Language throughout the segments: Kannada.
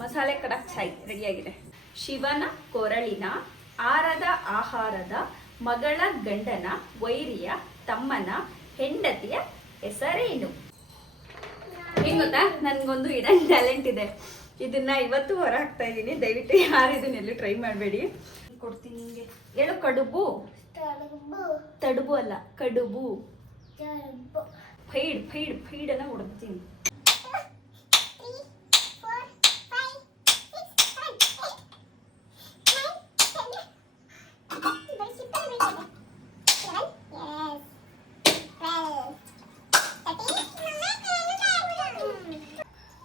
ಮಸಾಲೆ ಕಡಕ್ ಚಾಯ್ ರೆಡಿಯಾಗಿದೆ. ಶಿವನ ಕೊರಳಿನ ಆರದ ಆಹಾರದ ಮಗಳ ಗಂಡನ ವೈರಿಯ ತಮ್ಮನ ಹೆಂಡತಿಯ ಹೆಸರೇನು? ಏನ್ ಗೊತ್ತಾ, ನನ್ಗೊಂದು ಇಡನ್ ಟ್ಯಾಲೆಂಟ್ ಇದೆ. ಇದನ್ನ ಇವತ್ತು ಹೊರ ಹಾಕ್ತಾ ಇದ್ದೀನಿ. ದಯವಿಟ್ಟು ಯಾರು ಇದನ್ನೆಲ್ಲೂ ಟ್ರೈ ಮಾಡಬೇಡಿ. ಕೊಡ್ತೀನಿ ನಿಮಗೆ. ಹೇಳು. ಕಡುಬು. ತಡುಬು ಅಲ್ಲ, ಕಡುಬು. ಫೈಡ್ ಫೈಡ್ ಫೈಡ್ ಅನ್ನ ಹೊಡ್ತೀನಿ.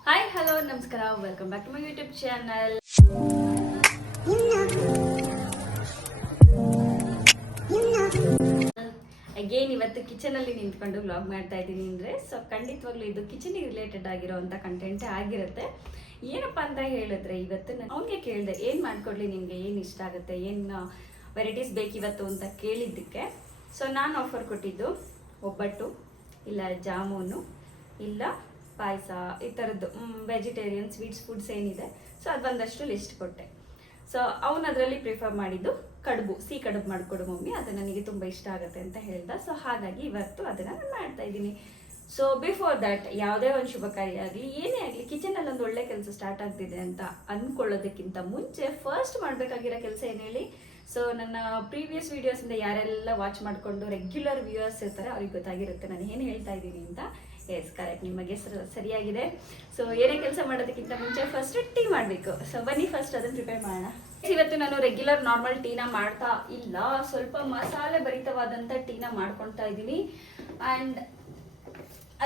ಹಾಯ್, ಹಲೋ, ನಮಸ್ಕಾರ. Welcome back to my YouTube channel. Again ಇವತ್ತು ಕಿಚನ್ ಅಲ್ಲಿ ನಿಂತ್ಕೊಂಡು ವ್ಲಾಗ್ ಮಾಡ್ತಾ ಇದ್ದೀನಿ. ಅಂದ್ರೆ ಸೊ ಖಂಡಿತವಾಗ್ಲೂ ಇದು ಕಿಚನ್ ರಿಲೇಟೆಡ್ ಆಗಿರೋಂಥ ಕಂಟೆಂಟ್ ಆಗಿರುತ್ತೆ. ಏನಪ್ಪಾ ಅಂತ ಹೇಳಿದ್ರೆ, ಇವತ್ತು ನಾನು ಅವನಿಗೆ ಕೇಳಿದೆ, ಏನ್ ಮಾಡ್ಕೊಡ್ಲಿ ನಿನ್ಗೆ, ಏನ್ ಇಷ್ಟ ಆಗುತ್ತೆ, ಏನ್ ವೆರೈಟೀಸ್ ಬೇಕಿವತ್ತು ಅಂತ ಕೇಳಿದ್ದಕ್ಕೆ ಸೊ ನಾನು ಆಫರ್ ಕೊಟ್ಟಿದ್ದು ಒಬ್ಬಟ್ಟು, ಇಲ್ಲ ಜಾಮೂನು, ಇಲ್ಲ ಪಾಯಸ, ಈ ಥರದ್ದು ವೆಜಿಟೇರಿಯನ್ ಸ್ವೀಟ್ಸ್ ಫುಡ್ಸ್ ಏನಿದೆ ಸೊ ಅದು ಒಂದಷ್ಟು ಲಿಸ್ಟ್ ಕೊಟ್ಟೆ. ಸೊ ಅವನು ಅದರಲ್ಲಿ ಪ್ರಿಫರ್ ಮಾಡಿದ್ದು ಕಡುಬು. ಸಿಹಿ ಕಡುಬು ಮಾಡಿಕೊಡು ಮಮ್ಮಿ, ಅದು ನನಗೆ ತುಂಬ ಇಷ್ಟ ಆಗುತ್ತೆ ಅಂತ ಹೇಳ್ದ. ಸೊ ಹಾಗಾಗಿ ಇವತ್ತು ಅದನ್ನು ನಾನು ಮಾಡ್ತಾ ಇದ್ದೀನಿ. ಸೊ ಬಿಫೋರ್ ದಟ್, ಯಾವುದೇ ಒಂದು ಶುಭ ಕಾರ್ಯ ಆಗಲಿ, ಏನೇ ಆಗಲಿ, ಕಿಚನಲ್ಲಿ ಒಂದು ಒಳ್ಳೆ ಕೆಲಸ ಸ್ಟಾರ್ಟ್ ಆಗ್ತಿದೆ ಅಂತ ಅಂದ್ಕೊಳ್ಳೋದಕ್ಕಿಂತ ಮುಂಚೆ ಫಸ್ಟ್ ಮಾಡಬೇಕಾಗಿರೋ ಕೆಲಸ ಏನು ಹೇಳಿ? ಸೊ ನನ್ನ ಪ್ರೀವಿಯಸ್ ವಿಡಿಯೋಸಿಂದ ಯಾರೆಲ್ಲ ವಾಚ್ ಮಾಡಿಕೊಂಡು ರೆಗ್ಯುಲರ್ ವ್ಯೂವರ್ಸ್ ಇರ್ತಾರೆ ಅವ್ರಿಗೆ ಗೊತ್ತಾಗಿರುತ್ತೆ ನಾನು ಏನು ಹೇಳ್ತಾ ಇದ್ದೀನಿ ಅಂತ. ಎಸ್, ಕರೆಕ್ಟ್, ನಿಮಗೆ ಸರಿಯಾಗಿದೆ. ಸೊ ಏನೇ ಕೆಲಸ ಮಾಡೋದಕ್ಕಿಂತ ಮುಂಚೆ ಫಸ್ಟ್ ಟೀ ಮಾಡಬೇಕು. ಸೊ ಬನ್ನಿ ಫಸ್ಟ್ ಅದನ್ನು ಪ್ರಿಪೇರ್ ಮಾಡೋಣ. ಇವತ್ತು ನಾನು ರೆಗ್ಯುಲರ್ ನಾರ್ಮಲ್ ಟೀನ ಮಾಡ್ತಾ ಇಲ್ಲ, ಸ್ವಲ್ಪ ಮಸಾಲೆ ಭರಿತವಾದಂಥ ಟೀನ ಮಾಡ್ಕೊಳ್ತಾ ಇದ್ದೀನಿ. ಆ್ಯಂಡ್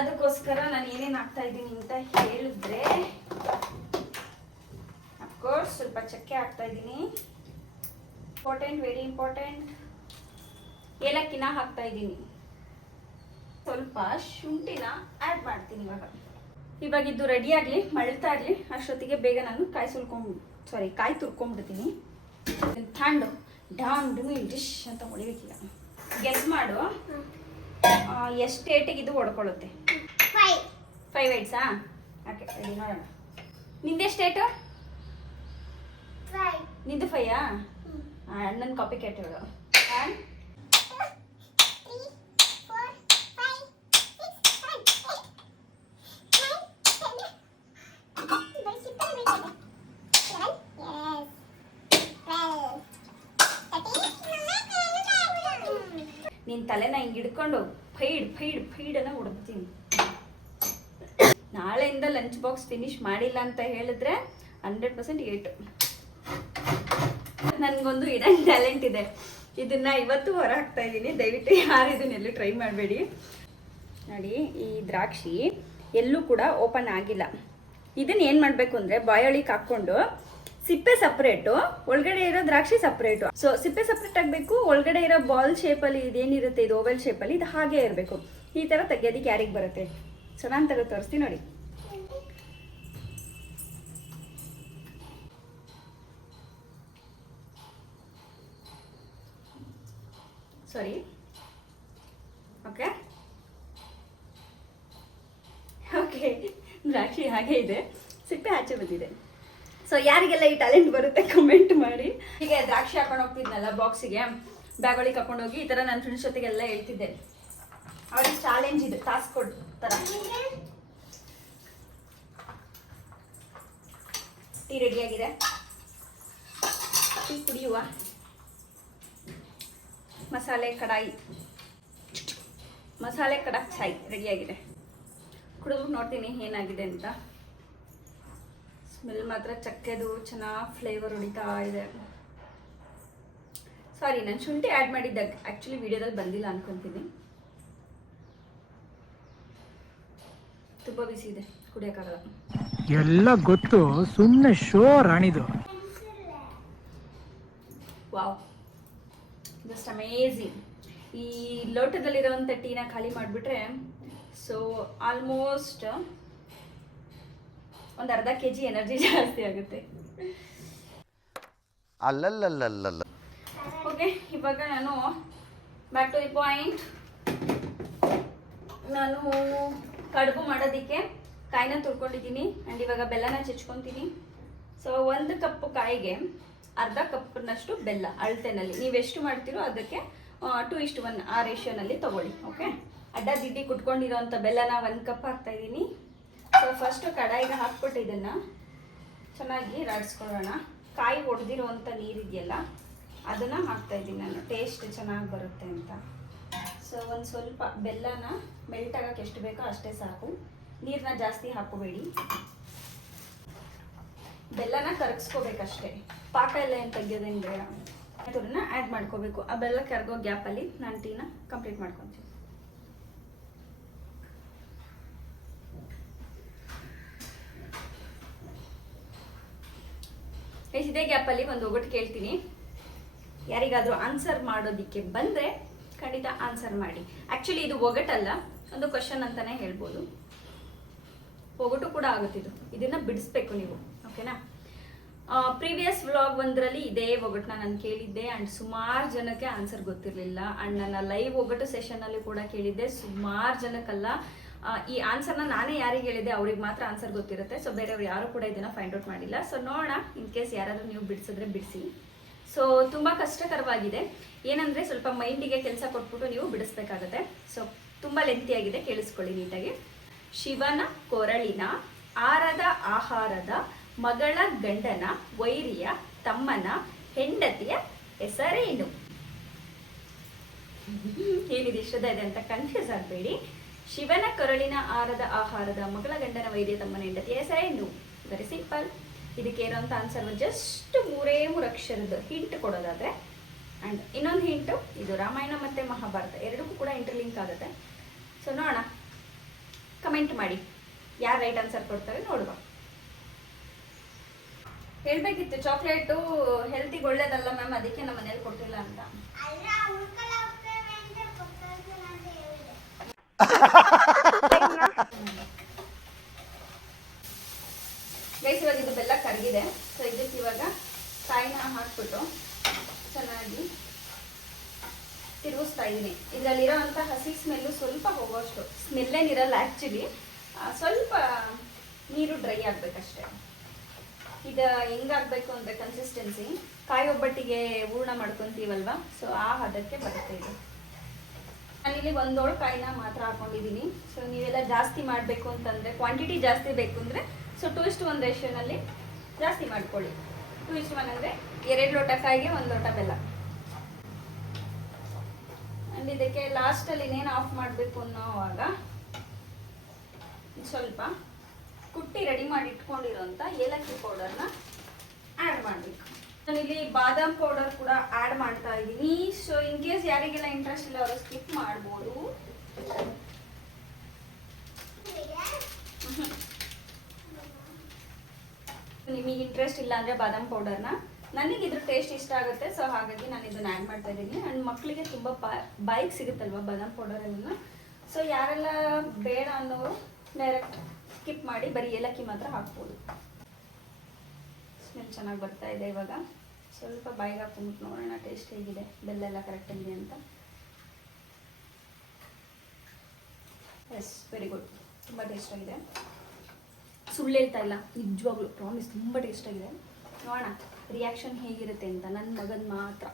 ಅದಕ್ಕೋಸ್ಕರ ನಾನು ಏನೇನು ಹಾಕ್ತಾ ಇದ್ದೀನಿ ಅಂತ ಹೇಳಿದ್ರೆ, ಅಫ್ಕೋರ್ಸ್ ಸ್ವಲ್ಪ ಚಕ್ಕೆ ಹಾಕ್ತಾ ಇದ್ದೀನಿ. Important, very important. ಏಲಕ್ಕಿನ ಹಾಕ್ತಾ ಇದ್ದೀನಿ. ಸ್ವಲ್ಪ ಶುಂಠಿನ ಆ್ಯಡ್ ಮಾಡ್ತೀನಿ. ಇವಾಗ ಇದು ರೆಡಿ ಆಗಲಿ, ಮಳ್ತಾ ಇರಲಿ. ಅಷ್ಟೊತ್ತಿಗೆ ಬೇಗ ನಾನು ಕಾಯಿ ತುರ್ಕೊಂಡ್ಬಿಡ್ತೀನಿ. ಥಂಡು ಡಾನ್ ಡುಮಿ ಡಿಶ್ ಅಂತ ಹೊಡಿಬೇಕೀಗ. ಗೆಸ್ ಮಾಡು, ಎಷ್ಟು ಏಟಿಗೆ ಇದು ಹೊಡ್ಕೊಳ್ಳುತ್ತೆ? 5 ಏಟ್ಸಾ? ಓಕೆ, ರೆಡಿ, ನೋಡೋಣ. ನಿಂದೆಷ್ಟು ಏಟು? ನಿಂದು 5ಯಾ? ನನ್ನ ಕಾಪಿ ಕ್ಯಾಟ್ ಹೇಳು. ನಿನ್ನ ತಲೆನ ಹಿಂಗೆ ಹಿಡ್ಕೊಂಡು ಫೈಡ್ ಫೈಡ್ ಫೈಡ್ ಅನ್ನ ಹೊಡ್ತೀನಿ. ನಾಳೆಯಿಂದ ಲಂಚ್ ಬಾಕ್ಸ್ ಫಿನಿಶ್ ಮಾಡಿಲ್ಲ ಅಂತ ಹೇಳಿದ್ರೆ 100% ಏಟು. ನನಗೊಂದು ಇಡನ್ ಟ್ಯಾಲೆಂಟ್ ಇದೆ. ಇದನ್ನ ಇವತ್ತು ಹೊರ ಹಾಕ್ತಾ ಇದ್ದೀನಿ. ದಯವಿಟ್ಟು ಯಾರು ಇದನ್ನೆಲ್ಲೂ ಟ್ರೈ ಮಾಡಬೇಡಿ. ನೋಡಿ, ಈ ದ್ರಾಕ್ಷಿ ಎಲ್ಲೂ ಕೂಡ ಓಪನ್ ಆಗಿಲ್ಲ. ಇದನ್ನ ಏನು ಮಾಡಬೇಕು ಅಂದರೆ, ಬಾಯೊಳಿಗೆ ಹಾಕ್ಕೊಂಡು ಸಿಪ್ಪೆ ಸಪ್ರೇಟು, ಒಳಗಡೆ ಇರೋ ದ್ರಾಕ್ಷಿ ಸಪ್ರೇಟು. ಸೊ ಸಿಪ್ಪೆ ಸಪ್ರೇಟ್ ಆಗಬೇಕು, ಒಳಗಡೆ ಇರೋ ಬಾಲ್ ಶೇಪಲ್ಲಿ ಇದೇನಿರುತ್ತೆ, ಇದು ಓವೆಲ್ ಶೇಪಲ್ಲಿ, ಇದು ಹಾಗೆ ಇರಬೇಕು. ಈ ಥರ ತೆಗೆಯೋದಕ್ಕೆ ಯಾರಿಗೆ ಬರುತ್ತೆ? ಸೊ ನಾನು ತೆಗೆದು ತೋರಿಸ್ತೀನಿ ನೋಡಿ. ಸಾರಿ, ಓಕೆ ಓಕೆ, ದ್ರಾಕ್ಷಿ ಹಾಗೆ ಇದೆ, ಸಿಪ್ಪೆ ಆಚೆ ಬಂದಿದೆ. ಸೊ ಯಾರಿಗೆಲ್ಲ ಈ ಟ್ಯಾಲೆಂಟ್ ಬರುತ್ತೆ ಕಮೆಂಟ್ ಮಾಡಿ. ಈಗ ದ್ರಾಕ್ಷಿ ಹಾಕೊಂಡು ಹೋಗ್ತಿದ್ನಲ್ಲ ಬಾಕ್ಸಿಗೆ, ಬ್ಯಾಗ್ ಒಳಗೆ ಹಾಕೊಂಡು ಹೋಗಿ ಈ ಥರ ನನ್ನ ಫ್ರೆಂಡ್ಸ್ ಜೊತೆಗೆಲ್ಲ ಹೇಳ್ತಿದ್ದೆ. ಅವ್ರಿಗೆ ಚಾಲೆಂಜ್ ಇದೆ, ಟಾಸ್ಕ್ ಕೊಡ್ತಾರ. ಟೀ ರೆಡಿಯಾಗಿದೆ, ಟೀ ಕುಡಿಯುವ. ಮಸಾಲೆ ಕಡಕ್ ಚಾಯ್ ರೆಡಿಯಾಗಿದೆ. ಕುಡಿದು ನೋಡ್ತೀನಿ ಏನಾಗಿದೆ ಅಂತ. ಸ್ಮೆಲ್ ಮಾತ್ರ ಚಕ್ಕೆದು ಚೆನ್ನಾಗಿ ಫ್ಲೇವರ್ ಹೊಡಿತಾ ಇದೆ. ಸಾರಿ, ನಾನು ಶುಂಠಿ ಆ್ಯಡ್ ಮಾಡಿದ್ದಾಗ ಆ್ಯಕ್ಚುಲಿ ವಿಡಿಯೋದಲ್ಲಿ ಬಂದಿಲ್ಲ ಅನ್ಕೊತೀನಿ. ತುಂಬ ಬಿಸಿ ಇದೆ, ಕುಡಿಯೋಕ್ಕಾಗಲ್ಲ. ಎಲ್ಲ ಗೊತ್ತು, ಸುಮ್ಮನೆ ಶೋ ರಾಣಿದು. Wow, just amazing. ಈ ಲೋಟದಲ್ಲಿರೋವಂಥ ಟೀನ ಖಾಲಿ ಮಾಡಿಬಿಟ್ರೆ ಸೊ ಆಲ್ಮೋಸ್ಟ್ ಒಂದು ಅರ್ಧ kg ಎನರ್ಜಿ ಜಾಸ್ತಿ ಆಗುತ್ತೆ. ಅಲ್ಲಲ್ಲಲ್ಲಲ್ಲ. ಓಕೆ, ಇವಾಗ ನಾನು ಬ್ಯಾಕ್ ಟು ದಿ ಪಾಯಿಂಟ್. ನಾನು ಕಡುಬು ಮಾಡೋದಕ್ಕೆ ಕಾಯಿನ ತುರ್ಕೊಂಡಿದ್ದೀನಿ. ಆ್ಯಂಡ್ ಇವಾಗ ಬೆಲ್ಲನ ಚೆಚ್ಕೊತೀನಿ. ಸೊ 1 ಕಪ್ ಕಾಯಿಗೆ ಅರ್ಧ ಕಪ್ನಷ್ಟು ಬೆಲ್ಲ ಅಳತೆನಲ್ಲಿ ನೀವೆಷ್ಟು ಮಾಡ್ತೀರೋ ಅದಕ್ಕೆ 2:1 ಆ ರೇಷಿಯೋನಲ್ಲಿ ತಗೊಳ್ಳಿ. ಓಕೆ, ಅಡ್ಡ ದಿಡ್ಡಿ ಕುಟ್ಕೊಂಡಿರೋಂಥ ಬೆಲ್ಲನ 1 ಕಪ್ ಹಾಕ್ತಾ ಇದ್ದೀನಿ. ಸೊ ಫಸ್ಟು ಕಡಾಯಿಗೆ ಹಾಕ್ಬಿಟ್ಟು ಇದನ್ನು ಚೆನ್ನಾಗಿ ರಾಡಿಸ್ಕೊಳ್ಳೋಣ. ಕಾಯಿ ಒಡೆದಿರುವಂಥ ನೀರಿದೆಯಲ್ಲ ಅದನ್ನು ಹಾಕ್ತಾ ಇದ್ದೀನಿ ನಾನು, ಟೇಸ್ಟ್ ಚೆನ್ನಾಗಿ ಬರುತ್ತೆ ಅಂತ. ಸೊ ಒಂದು ಸ್ವಲ್ಪ ಬೆಲ್ಲನ ಮೆಲ್ಟ್ ಆಗೋಕ್ಕೆ ಎಷ್ಟು ಬೇಕೋ ಅಷ್ಟೇ ಸಾಕು, ನೀರನ್ನ ಜಾಸ್ತಿ ಹಾಕೋಬೇಡಿ. ಬೆಲ್ಲನ ಕರಗಿಸ್ಕೋಬೇಕಷ್ಟೇ, ಪಾಕ ಎಲ್ಲ ಏನು ತೆಗಿಯೋದೇನು ಬೇಡ. ಅದನ್ನ ಆ್ಯಡ್ ಮಾಡ್ಕೋಬೇಕು. ಆ ಬೆಲ್ಲ ಕರಗೋ ಗ್ಯಾಪಲ್ಲಿ ನಾನು ಟೀನ ಕಂಪ್ಲೀಟ್ ಮಾಡ್ಕೊತೀನಿ. ಇದೇ ಗ್ಯಾಪಲ್ಲಿ ಒಂದು ಒಗಟು ಕೇಳ್ತೀನಿ, ಯಾರಿಗಾದರೂ ಆನ್ಸರ್ ಮಾಡೋದಕ್ಕೆ ಬಂದರೆ ಖಂಡಿತ ಆನ್ಸರ್ ಮಾಡಿ. ಆ್ಯಕ್ಚುಲಿ ಇದು ಒಗಟಲ್ಲ, ಒಂದು ಕ್ವಶನ್ ಅಂತಲೇ ಹೇಳ್ಬೋದು. ಒಗಟು ಕೂಡ ಆಗುತ್ತಿದ್ದು, ಇದನ್ನು ಬಿಡಿಸ್ಬೇಕು ನೀವು. ಓಕೆನಾ? ಪ್ರೀವಿಯಸ್ ವ್ಲಾಗ್ ಒಂದರಲ್ಲಿ ಇದೇ ಒಗಟನ್ನ ನಾನು ಕೇಳಿದ್ದೆ ಆ್ಯಂಡ್ ಸುಮಾರು ಜನಕ್ಕೆ ಆನ್ಸರ್ ಗೊತ್ತಿರಲಿಲ್ಲ. ಆ್ಯಂಡ್ ನನ್ನ ಲೈವ್ ಒಗಟು ಸೆಷನಲ್ಲಿ ಕೂಡ ಕೇಳಿದ್ದೆ, ಸುಮಾರು ಜನಕ್ಕಲ್ಲ. ಈ ಆನ್ಸರ್ನ ನಾನೇ ಯಾರಿಗೆ ಹೇಳಿದ್ದೆ ಅವ್ರಿಗೆ ಮಾತ್ರ ಆನ್ಸರ್ ಗೊತ್ತಿರುತ್ತೆ. ಸೊ ಬೇರೆಯವ್ರು ಯಾರು ಕೂಡ ಇದನ್ನು ಫೈಂಡ್ ಔಟ್ ಮಾಡಿಲ್ಲ. ಸೊ ನೋಡೋಣ, ಇನ್ ಕೇಸ್ ಯಾರಾದರೂ ನೀವು ಬಿಡಿಸಿದ್ರೆ ಬಿಡಿಸಿ. ಸೊ ತುಂಬ ಕಷ್ಟಕರವಾಗಿದೆ, ಏನಂದರೆ ಸ್ವಲ್ಪ ಮೈಂಡಿಗೆ ಕೆಲಸ ಕೊಟ್ಬಿಟ್ಟು ನೀವು ಬಿಡಿಸ್ಬೇಕಾಗತ್ತೆ. ಸೊ ತುಂಬ ಲೆಂತಿಯಾಗಿದೆ, ಕೇಳಿಸ್ಕೊಳ್ಳಿ ನೀಟಾಗಿ. ಶಿವನ ಕೊರಳಿನ ಆರದ ಆಹಾರದ ಮಗಳ ಗಂಡನ ವೈರಿಯ ತಮ್ಮನ ಹೆಂಡತಿಯ ಹೆಸರೇನು? ಏನಿದೆ ಇಷ್ಟದ ಇದೆ ಅಂತ ಕನ್ಫ್ಯೂಸ್ ಆಗಬೇಡಿ. ಶಿವನ ಕೊರಳಿನ ಆರದ ಆಹಾರದ ಮಗಳ ಗಂಡನ ವೈರಿಯ ತಮ್ಮನ ಹೆಂಡತಿಯ ಹೆಸರೇನು? Very simple. ಇದಕ್ಕೆ ಇರೋಂಥ ಆನ್ಸರ್ ಜಸ್ಟ್ 3 ಅಕ್ಷರದ ಹಿಂಟ್ ಕೊಡೋದಾದ್ರೆ. ಆ್ಯಂಡ್ ಇನ್ನೊಂದು ಹಿಂಟು, ಇದು ರಾಮಾಯಣ ಮತ್ತು ಮಹಾಭಾರತ ಎರಡಕ್ಕೂ ಕೂಡ ಇಂಟರ್ಲಿಂಕ್ ಆಗುತ್ತೆ. ಸೊ ನೋಡೋಣ, ಕಮೆಂಟ್ ಮಾಡಿ ಯಾರು ರೈಟ್ ಆನ್ಸರ್ ಕೊಡ್ತಾರೆ ನೋಡುವ. ಹೇಳ್ಬೇಕಿತ್ತು ಚಾಕ್ಲೇಟು ಹೆಲ್ತಿಗೆ ಒಳ್ಳೇದಲ್ಲ ಮ್ಯಾಮ್, ಅದಕ್ಕೆ ನಮ್ಮ ಮನೇಲಿ ಕೊಟ್ಟಿಲ್ಲ ಅಂತ. ಗೈಸ್, ಇವಾಗ ಇದು ಬೆಲ್ಲ ಕರಗಿದೆ. ಸೊ ಇದಕ್ಕೆ ಇವಾಗ ಕಾಯಿನ ಹಾಕ್ಬಿಟ್ಟು ಚೆನ್ನಾಗಿ ತಿರುಗಿಸ್ತಾ ಇದ್ದೀನಿ. ಇದರಲ್ಲಿರೋ ಅಂಥ ಹಸಿ ಸ್ಮೆಲ್ಲು ಸ್ವಲ್ಪ ಹೋಗೋಷ್ಟು, ಸ್ಮೆಲ್ಲೇನಿರಲ್ಲ ಆ್ಯಕ್ಚುಲಿ, ಸ್ವಲ್ಪ ನೀರು ಡ್ರೈ ಆಗಬೇಕಷ್ಟೇ. ಇದು ಹೆಂಗಾಗಬೇಕು ಅಂದರೆ ಕನ್ಸಿಸ್ಟೆನ್ಸಿ, ಕಾಯಿ ಒಬ್ಬಟ್ಟಿಗೆ ಹೂರ್ಣ ಮಾಡ್ಕೊತೀವಲ್ವ, ಸೊ ಆ ಹದಕ್ಕೆ ಬರುತ್ತೆ ಇದು. ನಾನಿಲ್ಲಿ 1 ಹೋಳು ಕಾಯಿನ ಮಾತ್ರ ಹಾಕೊಂಡಿದ್ದೀನಿ. ಸೊ ನೀವೆಲ್ಲ ಜಾಸ್ತಿ ಮಾಡಬೇಕು ಅಂತಂದರೆ, ಕ್ವಾಂಟಿಟಿ ಜಾಸ್ತಿ ಬೇಕು ಅಂದರೆ ಸೊ 2:1 ರೇಷಿಯೋನಲ್ಲಿ ಜಾಸ್ತಿ ಮಾಡ್ಕೊಳ್ಳಿ. 2:1 ಅಂದರೆ 2 ಲೋಟ ಕಾಯಿಗೆ 1 ಲೋಟ ಬೆಲ್ಲ. ಆ್ಯಂಡ್ ಇದಕ್ಕೆ ಲಾಸ್ಟಲ್ಲಿ ಇನ್ನೇನು ಆಫ್ ಮಾಡಬೇಕು ಅನ್ನೋವಾಗ ಸ್ವಲ್ಪ ಕುಟ್ಟಿ ರೆಡಿ ಮಾಡಿ ಇಟ್ಕೊಂಡಿರೋಂಥ ಏಲಕ್ಕಿ ಪೌಡರ್ನ ಆ್ಯಡ್ ಮಾಡಬೇಕು. ನಾನಿಲ್ಲಿ ಬಾದಾಮ್ ಪೌಡರ್ ಕೂಡ ಆ್ಯಡ್ ಮಾಡ್ತಾ ಇದ್ದೀನಿ. ಸೊ ಇನ್ ಕೇಸ್ ಯಾರಿಗೆಲ್ಲ ಇಂಟ್ರೆಸ್ಟ್ ಇಲ್ಲ ಅವರು ಸ್ಕಿಪ್ ಮಾಡ್ಬೋದು. ನಿಮಗೆ ಇಂಟ್ರೆಸ್ಟ್ ಇಲ್ಲ ಅಂದರೆ ಬಾದಾಮ್ ಪೌಡರ್ನ, ನನಗೆ ಇದ್ರ ಟೇಸ್ಟ್ ಇಷ್ಟ ಆಗುತ್ತೆ. ಸೊ ಹಾಗಾಗಿ ನಾನು ಇದನ್ನು ಆ್ಯಡ್ ಮಾಡ್ತಾ ಇದ್ದೀನಿ. ಆ್ಯಂಡ್ ಮಕ್ಕಳಿಗೆ ತುಂಬ ಬಾಯಿಗೆ ಸಿಗುತ್ತಲ್ವ ಬಾದಾಮ್ ಪೌಡರ್ ಎಲ್ಲ. ಸೊ ಯಾರೆಲ್ಲ ಬೇಡ ಅನ್ನೋರು ಡೈರೆಕ್ಟ್ ಸ್ಕಿಪ್ ಮಾಡಿ ಬರೀ ಏಲಕ್ಕಿ ಮಾತ್ರ ಹಾಕ್ಬೋದು. ಸ್ಮೆಲ್ ಚೆನ್ನಾಗಿ ಬರ್ತಾ ಇದೆ. ಇವಾಗ ಸ್ವಲ್ಪ ಬಾಯಿಗೆ ಹಾಕ್ಕೊಂಬಿಟ್ಟು ನೋಡೋಣ ಟೇಸ್ಟ್ ಹೇಗಿದೆ, ಬೆಲ್ಲ ಎಲ್ಲ ಕರೆಕ್ಟ್ ಇದೆ ಅಂತ. ಎಸ್, ವೆರಿ ಗುಡ್, ತುಂಬ ಟೇಸ್ಟಾಗಿದೆ. ಸುಳ್ಳು ಹೇಳ್ತಾ ಇಲ್ಲ, ನಿಜವಾಗ್ಲೂ ಪ್ರಾಮಿಸ್ ತುಂಬ ಟೇಸ್ಟಾಗಿದೆ. ನೋಡೋಣ ರಿಯಾಕ್ಷನ್ ಹೇಗಿರುತ್ತೆ ಅಂತ. ನನ್ನ ಮಗನ ಮಾತ್ರ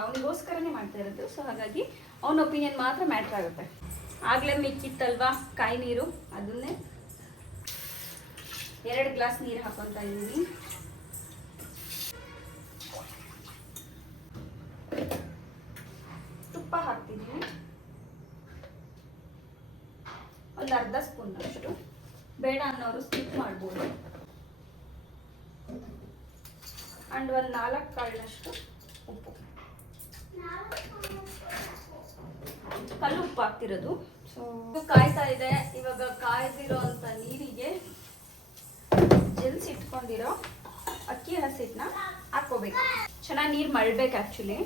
ಅವನಿಗೋಸ್ಕರನೇ ಮಾಡ್ತಾ ಇರೋದು. ಸೊ ಹಾಗಾಗಿ ಅವನ ಒಪಿನಿಯನ್ ಮಾತ್ರ ಮ್ಯಾಟ್ರ್ ಆಗುತ್ತೆ. ಆಗಲೇ ಮಿಕ್ಕಿತ್ತಲ್ವಾ ಕಾಯಿ ನೀರು, ಅದನ್ನೇ 2 ಗ್ಲಾಸ್ ನೀರು ಹಾಕೊತಾ ಇದ್ದೀನಿ. ತುಪ್ಪ ಹಾಕ್ತಿದ್ದೀನಿ, ಒಂದು ಅರ್ಧ ಸ್ಪೂನ್ ಅಷ್ಟು. ಬೇಡ ಅನ್ನೋರು ಸ್ಕಿಪ್ ಮಾಡ್ಬೋದು. ಆ್ಯಂಡ್ ಒಂದು 4 ಕಾಳಿನಷ್ಟು ಉಪ್ಪು, ಕಲ್ಲು ಉಪ್ಪು ಹಾಕ್ತಿರೋದು. ಸೊ ಕಾಯ್ತಾ ಇದೆ. ಇವಾಗ ಕಾಯ್ದಿರೋ ಅಂಥ ನೀರಿಗೆ ಜಲ್ಸಿಟ್ಕೊಂಡಿರೋ ಅಕ್ಕಿ ಹಸಿಟ್ಟನ್ನ ಹಾಕ್ಕೋಬೇಕು. ಚೆನ್ನಾಗಿ ನೀರು ಮಳ್ಬೇಕು. ಆ್ಯಕ್ಚುಲಿ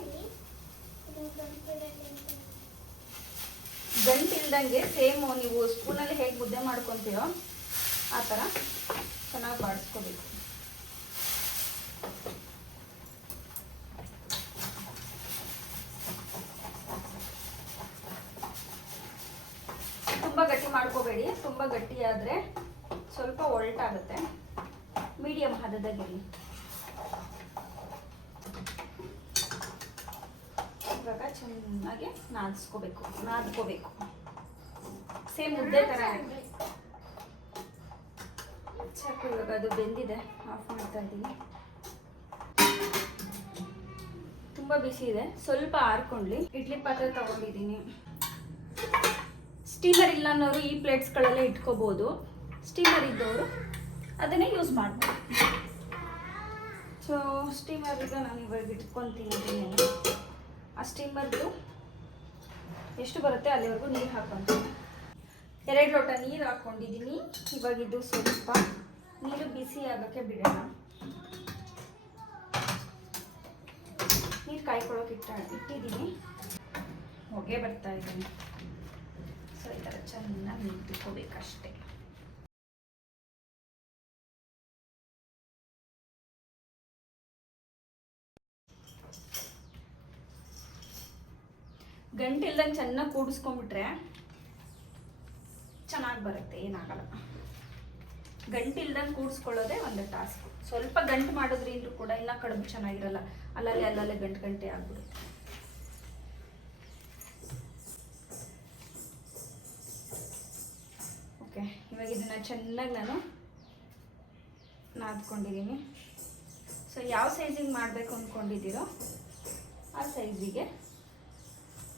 ಗಂಟಿಲ್ದಂಗೆ ಸೇಮು ನೀವು ಸ್ಪೂನಲ್ಲಿ ಹೇಗೆ ಮುದ್ದೆ ಮಾಡ್ಕೊತೀರೋ ಆ ಥರ ಚೆನ್ನಾಗಿ ಬಾಡಿಸ್ಕೋಬೇಕು. ತುಂಬ ಗಟ್ಟಿ ಮಾಡ್ಕೋಬೇಡಿ, ತುಂಬ ಗಟ್ಟಿ ಆದರೆ ಸ್ವಲ್ಪ ಒಲ್ಟಾಗುತ್ತೆ. ಮೀಡಿಯಂ ಹದದಾಗಿರಲಿ. ಇವಾಗ ಚೆನ್ನಾಗಿ ನಾದ್ಕೋಬೇಕು. ಸೇಮ್ ಮುದ್ದೆ ಥರ. ಸಾಕು, ಇವಾಗ ಅದು ಬೆಂದಿದೆ, ಆಫ್ ಮಾಡ್ತಾ ಇದ್ದೀನಿ. ತುಂಬ ಬಿಸಿ ಇದೆ, ಸ್ವಲ್ಪ ಆರ್ಕೊಂಡ್ಲಿ. ಇಡ್ಲಿ ಪಾತ್ರೆ ತಗೊಂಡಿದ್ದೀನಿ. ಸ್ಟೀಮರ್ ಇಲ್ಲ ಅನ್ನೋರು ಈ ಪ್ಲೇಟ್ಸ್ಗಳಲ್ಲೇ ಇಟ್ಕೋಬೋದು. ಸ್ಟೀಮರ್ ಇದ್ದವರು ಅದನ್ನೇ ಯೂಸ್ ಮಾಡ್ಬೋದು. ಸೊ ಸ್ಟೀಮರ್ ಈಗ ನಾನು ಇವಾಗ ಇಟ್ಕೊತೀನಿ. ಆ ಸ್ಟೀಮರ್ದು ಎಷ್ಟು ಬರುತ್ತೆ ಅಲ್ಲಿವರೆಗೂ ನೀರು ಹಾಕ್ಕೊಂತೀನಿ. 2 ಲೋಟ ನೀರು ಹಾಕ್ಕೊಂಡಿದ್ದೀನಿ. ಇವಾಗ ಇದು ಸ್ವಲ್ಪ ನೀರು ಬಿಸಿ ಆಗೋಕ್ಕೆ ಬಿಡೋಣ. ನೀರು ಕಾಯ್ಕೊಳ್ಳೋಕೆ ಇಟ್ಟಿದ್ದೀನಿ. ಹೊಗೆ ಬರ್ತಾ ಇದ್ದೀನಿ. ಸೊ ಈ ಥರ ಚೆನ್ನಾಗಿ ನೀರು ಬಿಟ್ಕೋಬೇಕಷ್ಟೇ. ಗಂಟಿಲ್ದಂಗೆ ಚೆನ್ನಾಗಿ ಕೂಡಿಸ್ಕೊಂಡ್ಬಿಟ್ರೆ ಚೆನ್ನಾಗಿ ಬರುತ್ತೆ, ಏನಾಗಲ್ಲ. ಗಂಟಿಲ್ದಂಗೆ ಕೂಡಿಸ್ಕೊಳ್ಳೋದೇ ಒಂದು ಟಾಸ್ಕ್. ಸ್ವಲ್ಪ ಗಂಟು ಮಾಡೋದ್ರಿಂದ ಕೂಡ ಇನ್ನೂ ಕಡುಬು ಚೆನ್ನಾಗಿರಲ್ಲ, ಅಲ್ಲಲ್ಲೇ ಗಂಟೆ ಆಗ್ಬಿಡುತ್ತೆ. ಓಕೆ, ಇವಾಗ ಇದನ್ನು ಚೆನ್ನಾಗಿ ನಾನು ನಾದ್ಕೊಂಡಿದ್ದೀನಿ. ಸೊ ಯಾವ ಸೈಜಿಗೆ ಮಾಡಬೇಕು ಅಂದ್ಕೊಂಡಿದ್ದೀರೋ ಆ ಸೈಜಿಗೆ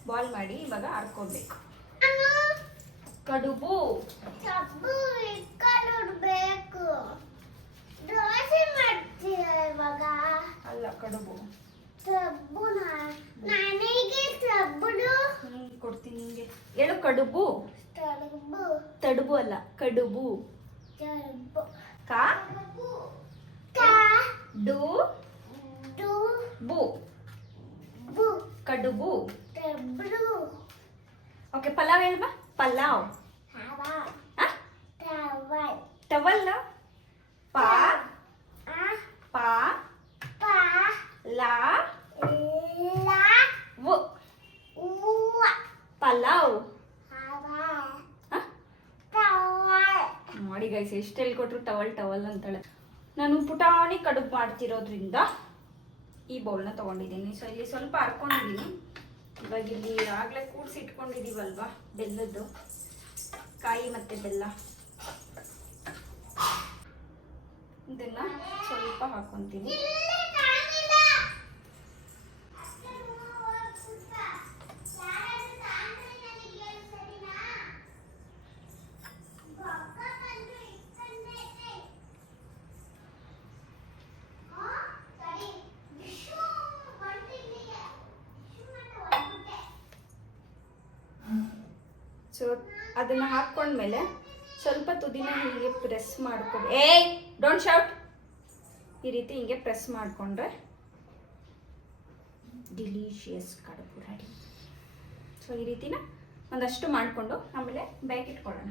ಬಾಲ್ ಮಾಡಿ ಇವಾಗ ಹರ್ಕೊಬೇಕು. ಕಡುಬು ಅಲ್ಲ, ಕಡುಬು ಕೊಡ್ತೀನಿ ನಿಂಗೆ. ಹೇಳು ಕಡುಬು. ತಡುಬು ಅಲ್ಲ, ಕಡುಬು. ಕಾ ಡು ಬು ಕಡುಬು. ಓಕೆ, ಪಲಾವ್ ಹೇಳ್ಬಾ. ಪಲಾವ್. ಟವಲ್ಲ. ಪಾ ಪಾ ಲಾ ವು ಪಲಾವ್. ನೋಡಿ ಗೈಸ್, ಎಷ್ಟು ಹೇಳ್ಕೊಟ್ರು ಟವಲ್ ಅಂತಾಳೆ. ನಾನು ಪುಟಾಣಿ ಕಡುಬು ಮಾಡ್ತಿರೋದ್ರಿಂದ ಈ ಬೌಲ್ನ ತೊಗೊಂಡಿದ್ದೀನಿ. ಸೊ ಇಲ್ಲಿ ಸ್ವಲ್ಪ ಹರ್ಕೊಂಡಿದ್ದೀನಿ. ಇವಾಗ ಇಲ್ಲಿ ಆಗಲೇ ಕೂಡಿಸಿ ಇಟ್ಕೊಂಡಿದ್ದೀವಲ್ವಾ ಬೆಲ್ಲದ್ದು, ಕಾಯಿ ಮತ್ತು ಬೆಲ್ಲ, ಇದನ್ನು ಸ್ವಲ್ಪ ಹಾಕ್ಕೊತೀನಿ. ಸೊ ಅದನ್ನು ಹಾಕ್ಕೊಂಡ್ಮೇಲೆ ಸ್ವಲ್ಪ ತುದಿನ ಹೀಗೆ ಪ್ರೆಸ್ ಮಾಡ್ಕೊಂಡು, ಡೋಂಟ್ ಶೌಟ್, ಈ ರೀತಿ ಹಿಂಗೆ ಪ್ರೆಸ್ ಮಾಡಿಕೊಂಡ್ರೆ ಡಿಲಿಷಿಯಸ್ ಕಡುಬು ರೆಡಿ. ಸೊ ಈ ರೀತಿನ ಒಂದಷ್ಟು ಮಾಡಿಕೊಂಡು ಆಮೇಲೆ ಬೇಕಿಟ್ಕೊಳ್ಳೋಣ.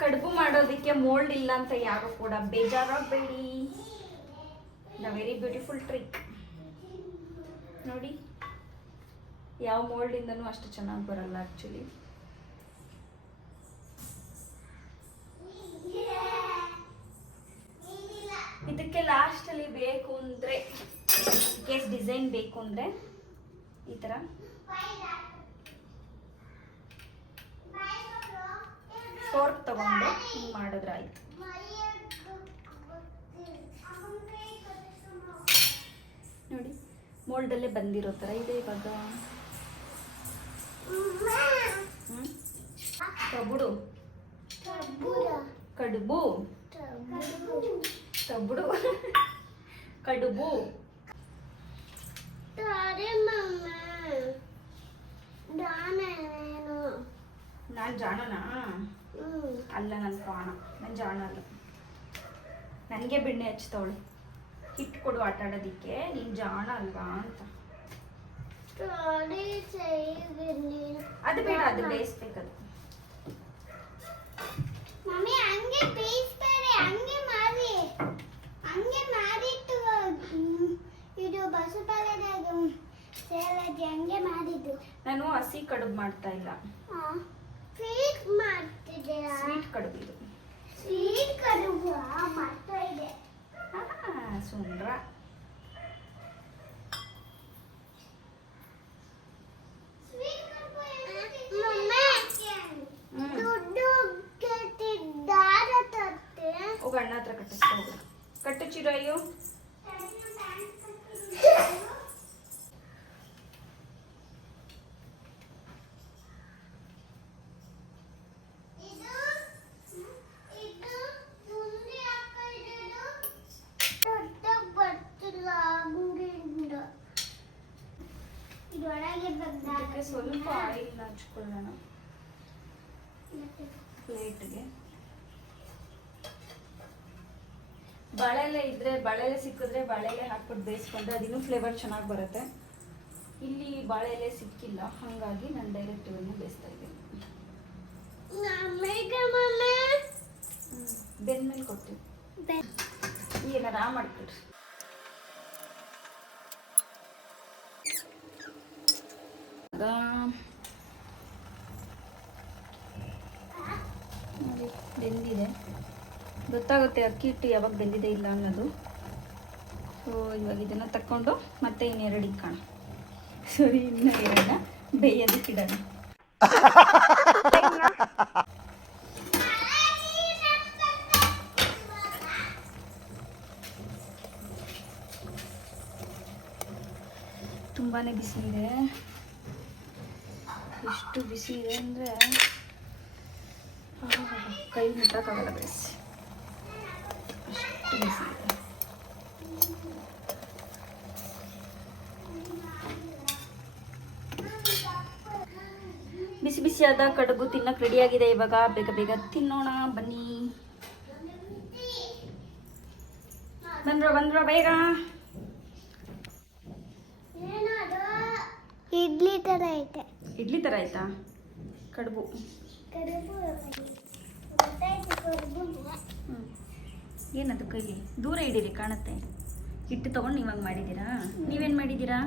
ಕಡುಬು ಮಾಡೋದಕ್ಕೆ ಮೋಲ್ಡ್ ಇಲ್ಲ ಅಂತ ಯಾರು ಕೂಡ ಬೇಜಾರಾಗಬೇಡಿ. The very beautiful trick. ನೋಡಿ, ಯಾವ ಮೋಲ್ಡಿಂದನೂ ಅಷ್ಟು ಚೆನ್ನಾಗಿ ಬರಲ್ಲ ಆ್ಯಕ್ಚುಲಿ. ಇದಕ್ಕೆ ಲಾಸ್ಟಲ್ಲಿ ಬೇಕು ಅಂದರೆ, ಕೇಸ್ ಡಿಸೈನ್ ಬೇಕು ಅಂದರೆ ಈ ಥರ ಫೋರ್ಕ್ ತಗೊಂಡು ಹಿಂಗೆ ಮಾಡಿದ್ರೆ ಆಯ್ತು. ನೋಡಿ, ಮೋಲ್ಡಲ್ಲೇ ಬಂದಿರೋ ಥರ ಇದೆ ಇವಾಗ. ಕಬುಡು ಕಡುಬು ಕಬುಡು ಕಡುಬು. ನಾನು ಜಾಣನಾ? ಅಲ್ಲ, ನನ್ನ ಪಾಣ. ನಾನು ಜಾಣ ಅಲ್ಲ. ನನಗೆ ಬೆಣ್ಣೆ ಹಚ್ತವಳು, ಹಿಟ್ಟು ಕೊಡು ಆಟ ಆಡೋದಿಕ್ಕೆ. ನೀನು ಜಾಣ ಅಲ್ವಾ ಅಂತ. ಅದು ಬೇಡ, ಅದು ಬೇಯಿಸ್ಬೇಕದು. ನಾನು ಹಸಿ ಕಡುಬು ಮಾಡ್ತಾ ಇಲ್ಲ, ಸ್ವೀಟ್ ಮಾಡ್ತಿದ್ದೀರಾ? ಸ್ವೀಟ್ ಕಡುಬು ಇದು. ಸ್ವೀಟ್ ಕಡುಬು ಮಾಡ್ತಾ ಇದೆ. ಸುಂದ್ರ ಹೋಗ ಅಣ್ಣ ಹತ್ರ ಕಟ್ಟಿಸ್ಕೊ ಹೋಗು. ಕಟ್ಟು ಚಿರಾಯು. ಇದಕ್ಕೆ ಸ್ವಲ್ಪ ಆಯಿಲ್ ಹಚ್ಕೊಳ್ಳೋಣ ಪ್ಲೇಟ್ಗೆ. ಬಾಳೆಲೆ ಇದ್ರೆ, ಬಾಳೆಲೆ ಸಿಕ್ಕಿದ್ರೆ ಬಾಳೆಲೆ ಹಾಕ್ಬಿಟ್ಟು ಬೇಯಿಸ್ಕೊಂಡ್ರೆ ಅದಿನ್ನೂ ಫ್ಲೇವರ್ ಚೆನ್ನಾಗಿ ಬರುತ್ತೆ. ಇಲ್ಲಿ ಬಾಳೆಲೆ ಸಿಕ್ಕಿಲ್ಲ, ಹಾಗಾಗಿ ನಾನು ಡೈರೆಕ್ಟ್ ಇವನ್ನ ಬೇಯಿಸ್ತಾ ಇದ್ದೀನಿ. ಬೆಂದ್ಮೇಲೆ ಕೊಡ್ತೀವಿ, ಏನಾರ ಮಾಡ್ಕೊಡ್ರಿ. ನೋಡಿ ಬೆಂದಿದೆ, ಗೊತ್ತಾಗುತ್ತೆ ಅಕ್ಕಿ ಹಿಟ್ಟು ಯಾವಾಗ ಬೆಂದಿದೆ ಇಲ್ಲ ಅನ್ನೋದು. ಸೊ ಇವಾಗ ಇದನ್ನು ತಕ್ಕೊಂಡು ಮತ್ತೆ ಇನ್ನೆರಡು ಇಕ್ಕೋಣ. ಸರಿ, ಇನ್ನು ಎರಡನ್ನ ಬೇಯೋದಕ್ಕೆ ಇಡೋಣ. ತುಂಬಾ ಬಿಸಿ ಇದೆ, ಎಷ್ಟು ಬಿಸಿ ಇದೆ ಅಂದರೆ ಕೈ ಮುಟ್ಟಕ್ಕಾಗಲ್ಲ ಬೇಸಿ, ಅಷ್ಟು ಬಿಸಿ ಇದೆ. ಬಿಸಿ ಬಿಸಿಯಾದ ಕಡುಬು ತಿನ್ನಕ್ಕೆ ರೆಡಿಯಾಗಿದೆ. ಇವಾಗ ಬೇಗ ಬೇಗ ತಿನ್ನೋಣ ಬನ್ನಿ. ಬಂದ್ರ ಬೇಗ. ಇಡ್ಲಿ ತರ ಐತೆ. ಇಡ್ಲಿ ಥರ ಆಯ್ತಾ ಕಡುಬು? ಏನದು ಕೈಲಿ ದೂರ ಇಡೀರಿ, ಕಾಣುತ್ತೆ. ಹಿಟ್ಟು ತೊಗೊಂಡು ನೀವಾಗ ಮಾಡಿದ್ದೀರಾ? ನೀವೇನು ಮಾಡಿದ್ದೀರಾ?